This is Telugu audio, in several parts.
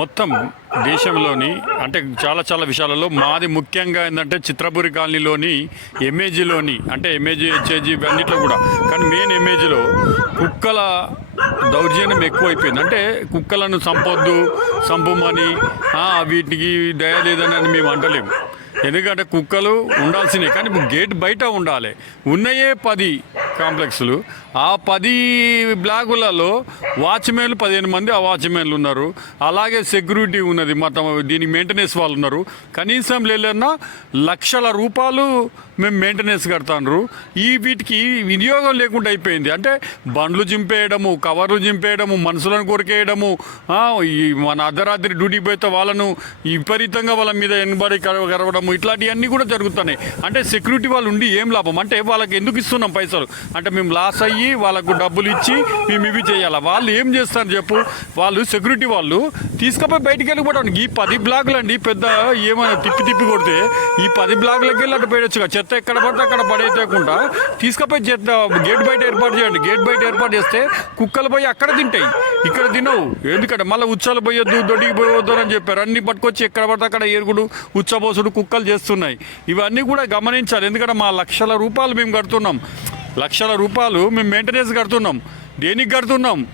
మొత్తం దేశంలోని అంటే చాలా చాలా విషయాలలో మాది ముఖ్యంగా ఏంటంటే చిత్రపురి కాలనీలోని ఎంఏజీలోని అంటే ఎంఏజీ హెచ్ఏజీ ఇవన్నిట్లో కూడా. కానీ మెయిన్ ఎంఏజీలో కుక్కల దౌర్జన్యం ఎక్కువైపోయింది. అంటే కుక్కలను సంపొద్దు సంపమని వీటికి దయ లేదని అని మేము అంటలేము. ఎందుకంటే కుక్కలు ఉండాల్సినవి. కానీ గేట్ బయట ఉండాలి. ఉన్నాయే పది కాంప్లెక్స్లు. ఆ పది బ్లాగులలో వాచ్మెన్లు పదిహేను మంది ఆ వాచ్మెన్లు ఉన్నారు. అలాగే సెక్యూరిటీ ఉన్నది. మొత్తం దీనికి మెయింటెనెన్స్ వాళ్ళు ఉన్నారు. కనీసం లేదన్నా లక్షల రూపాయలు మేము మెయింటెనెన్స్ కడతాండ్రు. ఈ వీటికి వినియోగం లేకుండా అయిపోయింది. అంటే బండ్లు చింపేయడము కవర్లు చింపేయడము మనుషులను కొరికేయడము ఈ మన అర్ధరాత్రి డ్యూటీ పోతే వాళ్ళను విపరీతంగా వాళ్ళ మీద ఎనబడి కరవడము ఇట్లాంటివన్నీ కూడా జరుగుతున్నాయి. అంటే సెక్యూరిటీ వాళ్ళు ఉండి ఏం లాభం? అంటే వాళ్ళకి ఎందుకు ఇస్తున్నాం పైసలు? అంటే మేము లాస్ అయ్యి వాళ్ళకు డబ్బులు ఇచ్చి మేము ఇవి చేయాలా? వాళ్ళు ఏం చేస్తారు చెప్పు? వాళ్ళు సెక్యూరిటీ వాళ్ళు తీసుకపోయి బయటికి వెళ్ళిపోవడం ఈ పది బ్లాకులు అండి పెద్ద ఏమైనా తిప్పి తిప్పి కొడితే ఈ పది బ్లాకులకి వెళ్ళి అటు పోయొచ్చుగా చెత్త ఎక్కడ పడితే అక్కడ పడేయకుండా తీసుకపోయి చెత్త గేట్ బయట ఏర్పాటు చేయండి. గేట్ బయట ఏర్పాటు చేస్తే కుక్కలు పోయి అక్కడ తింటాయి. ఇక్కడ తినవు. ఎందుకంటే మళ్ళీ ఉచ్చాలు పోయొద్దు దొడ్డికి పోయొద్దు అని చెప్పారు. అన్ని పట్టుకొచ్చి ఎక్కడ పడితే అక్కడ ఏరుగుడు ఉచ్చబోసుడు కుక్కలు చేస్తున్నాయి. ఇవన్నీ కూడా గమనించాలి. ఎందుకంటే మా లక్షల రూపాయలు మేము కడుతున్నాం. లక్షల రూపాయలు మేము మెయింటెనెన్స్ కడుతున్నాం. దేనికి కడుతున్నాం?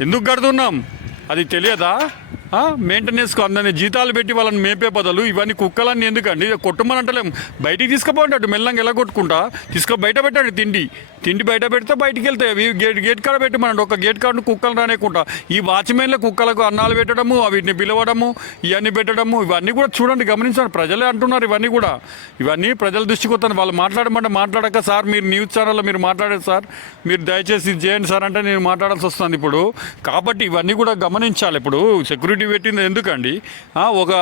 ఎందుకు కడుతున్నాం? అది తెలియదా? మెయింటెనెన్స్కు అందరినీ జీతాలు పెట్టి వాళ్ళని మేపే బదులు ఇవన్నీ కుక్కలన్నీ ఎందుకండి? కొట్టమని అంటలేం. బయటికి తీసుకుపోండి అటు మెల్లంగా ఎలా కొట్టుకుంటా? తీసుకొని బయట పెట్టండి తిండి. తిండి బయట పెడితే బయటికి వెళ్తాయి. అవి గేట్ గేట్ కాడ పెట్టమనండి. ఒక గేట్ కాడ కుక్కలు రానేకుండా ఈ వాచ్మెన్ల కుక్కలకు అన్నాలు పెట్టడము వీటిని పిలవడము ఇవన్నీ పెట్టడము ఇవన్నీ కూడా చూడండి గమనించండి. ప్రజలే అంటున్నారు ఇవన్నీ కూడా. ఇవన్నీ ప్రజల దృష్టికి వస్తాను. వాళ్ళు మాట్లాడమంటే మాట్లాడక సార్ మీరు న్యూస్ ఛానల్లో మీరు మాట్లాడారు సార్. మీరు దయచేసి ఇది చేయండి సార్ అంటే నేను మాట్లాడాల్సి వస్తుంది ఇప్పుడు. కాబట్టి ఇవన్నీ కూడా గమనించాలి. ఇప్పుడు సెక్యూరిటీ పెట్టింది ఎందుకండి? ఒక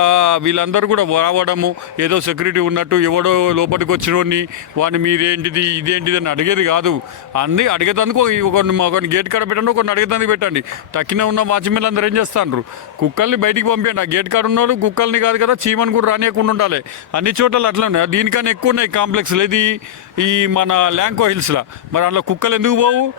వీళ్ళందరూ కూడా రావడము ఏదో సెక్యూరిటీ ఉన్నట్టు ఎవడో లోపలికి వచ్చినోడిని వాడిని మీరేంటిది ఇదేంటిది అని అడిగేది కాదు. అన్ని అడిగేందుకు ఒక గేట్ కాడ పెట్టండి ఒకరిని అడిగేందుకు పెట్టండి. తక్కిన ఉన్న వాచ్మెన్లు అందరూ ఏం చేస్తాండ్రు? కుక్కల్ని బయటికి పంపించండి ఆ గేట్ కాడ ఉన్నోళ్ళు కుక్కల్ని కాదు కదా చీమని కూడా రానియకుండా ఉండాలి. అన్ని చోట్ల అట్లా ఉన్నాయి. దీనికన్నా ఎక్కువ ఉన్నాయి కాంప్లెక్స్లు ఇది ఈ మన ల్యాంకో హిల్స్లో. మరి అందులో కుక్కలు ఎందుకు పోవు?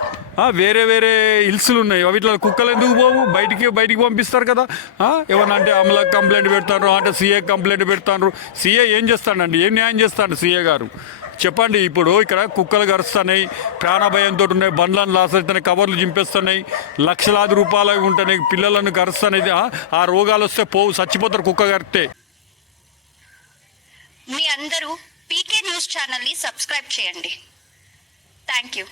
వేరే వేరే హిల్స్లు ఉన్నాయి. వీటిలో కుక్కలు ఎందుకు పోవు? బయటికి బయటికి పంపిస్తారు కదా. ఆ, ఏమన్నా అంటే అమలకు కంప్లైంట్ పెడతారు అంటే సీఏ కంప్లైంట్ పెడతారు. సీఏ ఏం చేస్తాడండి? ఏం న్యాయం చేస్తాడు సీఏ గారు? చెప్పండి ఇప్పుడు ఇక్కడ కుక్కలు గరుస్తున్నాయి ప్రాణభయంతో ఉన్నాయి బండ్లను లాస్ అవుతున్నాయి కవర్లు చింపేస్తున్నాయి లక్షలాది రూపాయలు ఉంటున్నాయి పిల్లలను గరుస్తున్నాయి. ఆ, ఆ రోగాలు వస్తే పోవు చచ్చిపోతారు కుక్క గరితే. మీ అందరూ పీకే న్యూస్ ఛానల్ని సబ్స్క్రైబ్ చేయండి. Thank you.